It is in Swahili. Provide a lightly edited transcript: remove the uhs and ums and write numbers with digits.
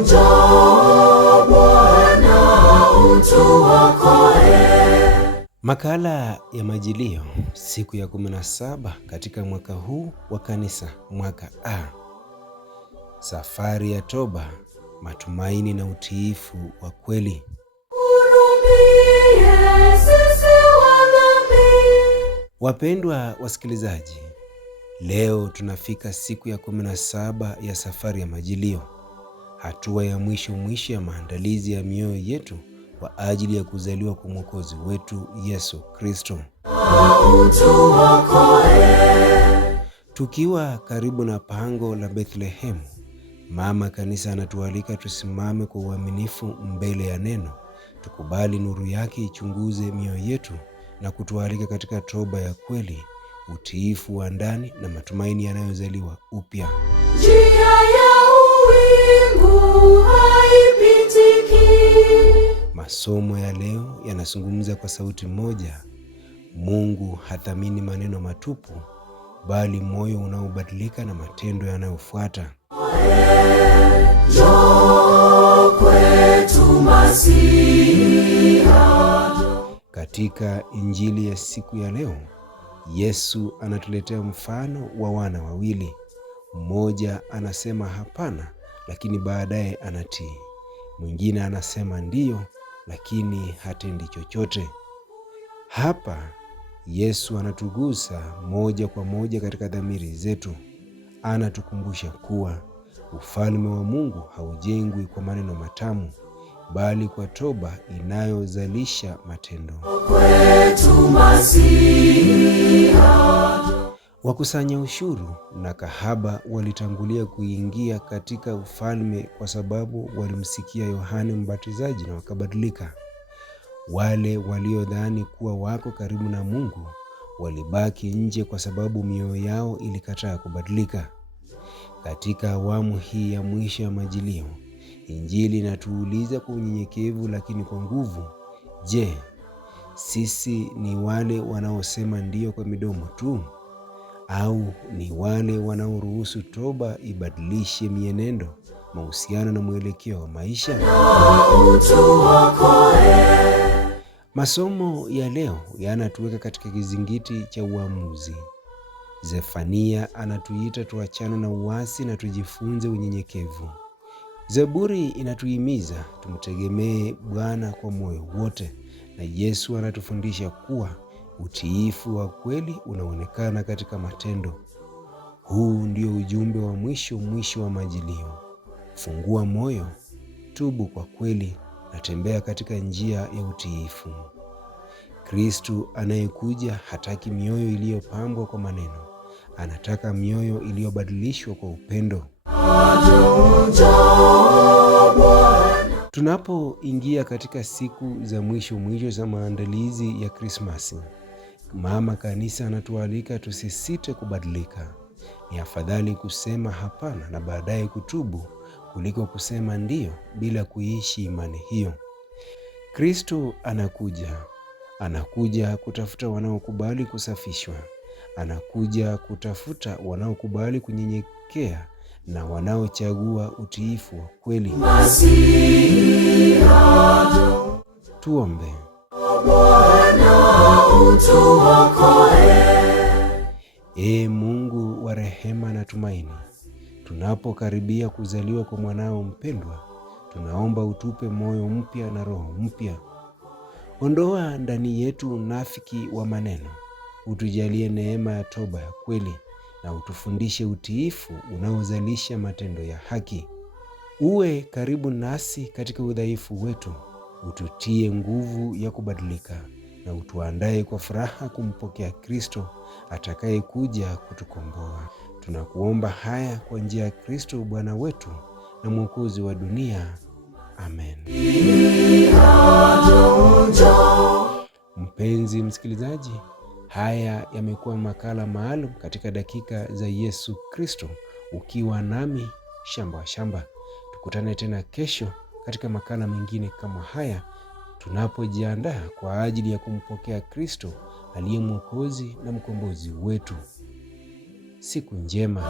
njoo Bwana utuokoe. Makala ya Majilio, siku ya 17 katika mwaka huu wa kanisa, mwaka A. Safari ya toba, matumaini na utiifu wa kweli. Wapendwa wasikilizaji, leo tunafika siku ya 17 ya safari ya Majilio, hatua ya mwisho ya maandalizi ya mioyo yetu kwa ajili ya kuzaliwa kwa Mwokozi wetu Yesu Kristo. Tukiwa karibu na pango la Bethlehemu, Mama Kanisa anatualika tusimame kwa uaminifu mbele ya neno, tukubali nuru yake ichunguze mioyo yetu na kutualika katika toba ya kweli, utiifu wa ndani na matumaini yanayozaliwa upya. Njia ya uwingu haipitiki. Masomo ya leo yanazungumza kwa sauti moja. Mungu hathamini maneno matupu, bali moyo unaobadilika na matendo yanayofuata. Njoo kwetu Masiha. Katika Injili ya siku ya leo, Yesu anatuletea mfano wa wana wawili. Mmoja anasema hapana, lakini baadaye anatii. Mwingine anasema ndiyo, lakini hatendi chochote. Hapa Yesu anatugusa moja kwa moja katika dhamiri zetu. Anatukumbusha kuwa ufalme wa Mungu haujengwi kwa maneno matamu, bali kwa toba inayozalisha matendo. Wakusanya ushuru na kahaba walitangulia kuingia katika ufalme kwa sababu walimsikia Yohana Mbatizaji na wakabadilika. Wale waliodhani kuwa wako karibu na Mungu walibaki nje kwa sababu mioyo yao ilikataa kubadilika. Katika awamu hii ya mwisho ya Majilio, Injili inatuuliza kwa unyenyekevu lakini kwa nguvu. Je, sisi ni wale wanaosema ndiyo kwa midomo tu, au ni wale wanaoruhusu toba ibadilishe mienendo, mahusiano na mwelekeo wa maisha? Masomo ya leo yanatuweka katika kizingiti cha uamuzi. Zefania anatuita tuachane na uasi na tujifunze unyenyekevu. Zaburi inatuhimiza tumtegemee Bwana kwa moyo wote, na Yesu anatufundisha kuwa utiifu wa kweli unaonekana katika matendo. Huu ndio ujumbe wa mwisho wa Majilio. Fungua moyo, tubu kwa kweli na tembea katika njia ya utiifu. Kristo anayekuja hataki mioyo iliyopambwa kwa maneno. Anataka mioyo iliyobadilishwa kwa upendo. Tunapoingia katika siku za mwisho za maandalizi ya Krismasi, Mama Kanisa anatualika tusisite kubadilika. Ni afadhali kusema hapana na baadaye kutubu kuliko kusema ndiyo bila kuishi imani hiyo. Kristo anakuja kutafuta wanaokubali kusafishwa. Anakuja kutafuta wanaokubali kunyenyekea na wanaochagua utiifu wa kweli. Tuombe. Bwana utuokoe. Ee Mungu wa rehema na tumaini, tunapokaribia kuzaliwa kwa mwanao mpendwa, tunaomba utupe moyo mpya na roho mpya. Ondoa ndani yetu unafiki wa maneno, utujalie neema ya toba ya kweli, na utufundishe utiifu unaozalisha matendo ya haki. Uwe karibu nasi katika udhaifu wetu, ututie nguvu ya kubadilika, na utuandae kwa furaha kumpokea Kristo atakayekuja kutukomboa. Tunakuomba haya kwa njia ya Kristo Bwana wetu na Mwokozi wa dunia. Amen. Mpenzi msikilizaji, haya yamekuwa makala maalum katika dakika za Yesu Kristo, ukiwa nami Shamba wa Shamba. Tukutane tena kesho katika makala mengine kama haya, tunapojiandaa kwa ajili ya kumpokea Kristo aliye Mwokozi na mkombozi wetu. Siku njema.